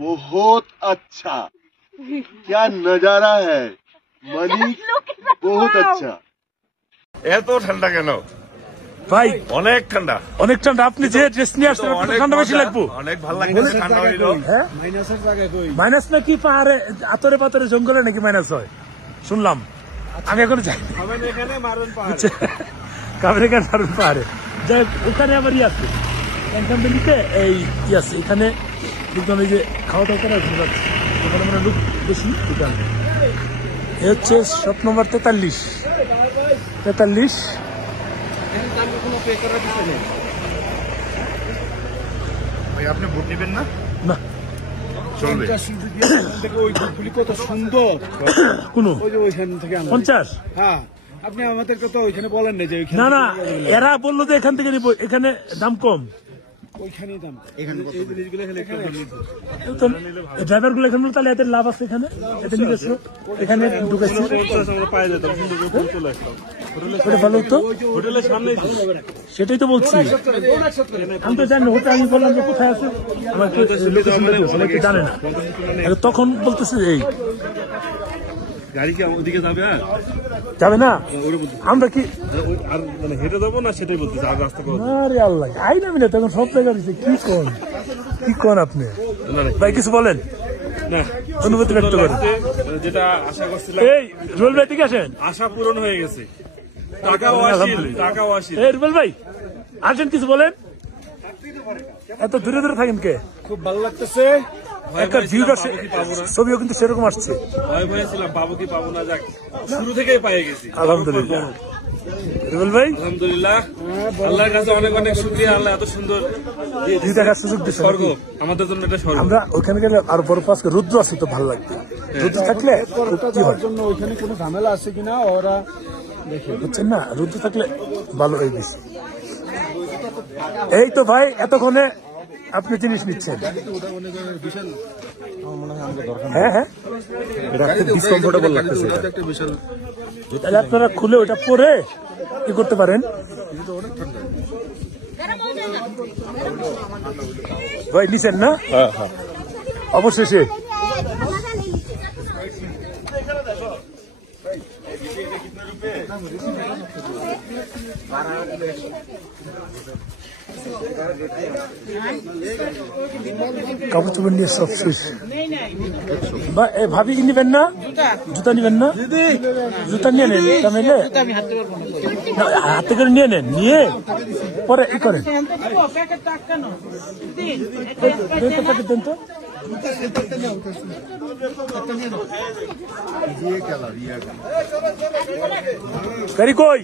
बहुत अच्छा, क्या नजारा है मनी, बहुत अच्छा। এত ঠান্ডা কেন ভাই? অনেক ঠান্ডা, অনেক ঠান্ডা। আপনি যে ড্রেস নিয়ে আসছেন ঠান্ডা বেশি লাগবো। অনেক ভালো লাগছে ঠান্ডা হইলো। হ্যাঁ, মাইনাস নাকি পাহাড়ে আতরে পাতরে জঙ্গলে নাকি মাইনাস হয় শুনলাম, আমি এখন যাই। কাবেরিকার মারুন পাহাড়ে যাই, ওখানে আবার ই আছে ক্যান্টনমেন্টে, এই ই আছে এখানে দেখলাম এই যে খাওয়া দাওয়া করা ওখানে মানে লোক বেশি। দোকান এ হচ্ছে শপ নম্বর 43। ভাই আপনি ভোট নেবেন না? না চলবে। কত সুন্দর কোন ওইখান থেকে 50। হ্যাঁ, আপনি আমাদেরকে তো ওইখানে বলেন না যে না না, এরা বললো যে এখান থেকে নিবো, এখানে দাম কম। ওইখানেই দাম। ড্রাইভার গুলো এখানে তাহলে এদের লাভ আছে, এখানে এদের নিজস্ব এখানে ঢুকাইছে। ভালো তো, সেটাই তো বলছি। আমি তো জানি হোটেল, আমি বললাম যে কোথায় আছে, আমাকে লোকেশনটা জানে না। তখন বলতেছে এই গাড়ি কি ওদিকে যাবে? যাবে না, আমরা কি মানে হেঁটে যাবো না সেটাই বলতেছে। আর রাস্তা আরে আল্লাহ আই নামি না, তখন সব জায়গা দিচ্ছে। কি কোন আপনি ভাই কিছু বলেন না, অনুভূতি ব্যক্ত করেন। যেটা আশা করছিলাম, এই রুবেল ভাই ঠিক আছেন? আশা পূরণ হয়ে গেছে। টাকাও আসি। এই রুবেল ভাই আসেন, কিছু বলেন। এত দূরে দূরে থাকেন কে? খুব ভালো লাগতেছে। একটা ভিউটা ছবিও কিন্তু সেরকম আসছে। ভয় ছিলাম পাবো কি পাবো না, যাক শুরু থেকেই পেয়ে গেছি আলহামদুলিল্লাহ। রুবেল ভাই আলহামদুলিল্লাহ, আল্লাহর কাছে অনেক অনেক শুকরিয়া। আল্লাহ এত সুন্দর ভিউ দেখার সুযোগ দিচ্ছে, স্বর্গ আমাদের জন্য এটা স্বর্গ। আমরা ওখানে গেলে আরো বড় পাশে রুদ্র আছে তো ভালো লাগবে। রুদ্র থাকলে যাওয়ার জন্য ওইখানে কোনো ঝামেলা আছে কিনা ওরা দেখে, বুঝছেন না? রুদ্র থাকলে ভালো হয়ে গেছে। এই তো ভাই এতক্ষণে আপনি জিনিস নিচ্ছেন। হ্যাঁ হ্যাঁ, ডিসকমফোর্টেবল লাগতেছে। তাহলে আপনারা খুলে ওটা পরে কি করতে পারেন ভাই? নিছেন না? অবশেষে কাপড় চোপড় নিয়ে সব শেষ। ভাবি কি নিবেন না? জুতা নিবেন না? জুতা নিয়ে নেন, তাহলে হাতে করে নিয়ে নেন, নিয়ে পরে ই করেন। দেন তো গাড়ি কই?